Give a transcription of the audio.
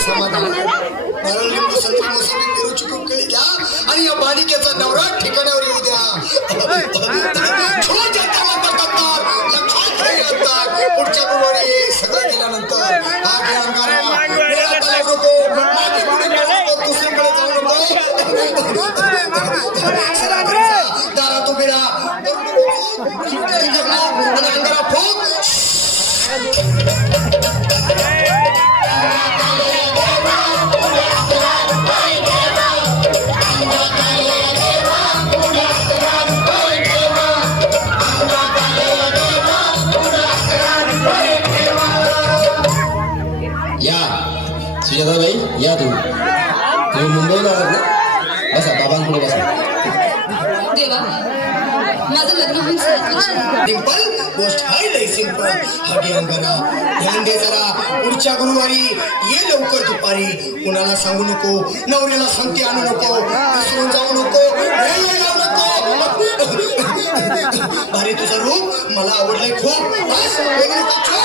समाधान नारळ लिंबू संत्री मोसंबी पेरू चिकू केळी घ्या आणि या बालिकेचा नवरा ठिकाणावर येऊ द्या. छोट्या त्याला पटकतात लक्षात घ्यायला लागतात. पुढच्या गुरुवारी हे सगळं केल्यानंतर हा अंगारा वेळात जाऊ नको, मागे पुढे जाऊ नको, दुसरीकडे जाऊ नको. दारात उभे राहा आणि अंगारा फुक. सुजाताबाई या तुम्ही मुंबईला आहात ना? बसा बाबांकडे बसा. देवा माझं लग्न होऊन 7 वर्ष. सिंपल गोष्ट आहे लय सिंपल. हगे अंगारा ध्यान दे जरा. पुढच्या गुरुवारी ये लवकर दुपारी. कुणाला सांगू नको, नवऱ्याला सांगते आणू नको, विसरून जाऊ नको, जाऊ नको. भारी तुझं रूप मला आवडलंय खूप. बस, बोलू नको.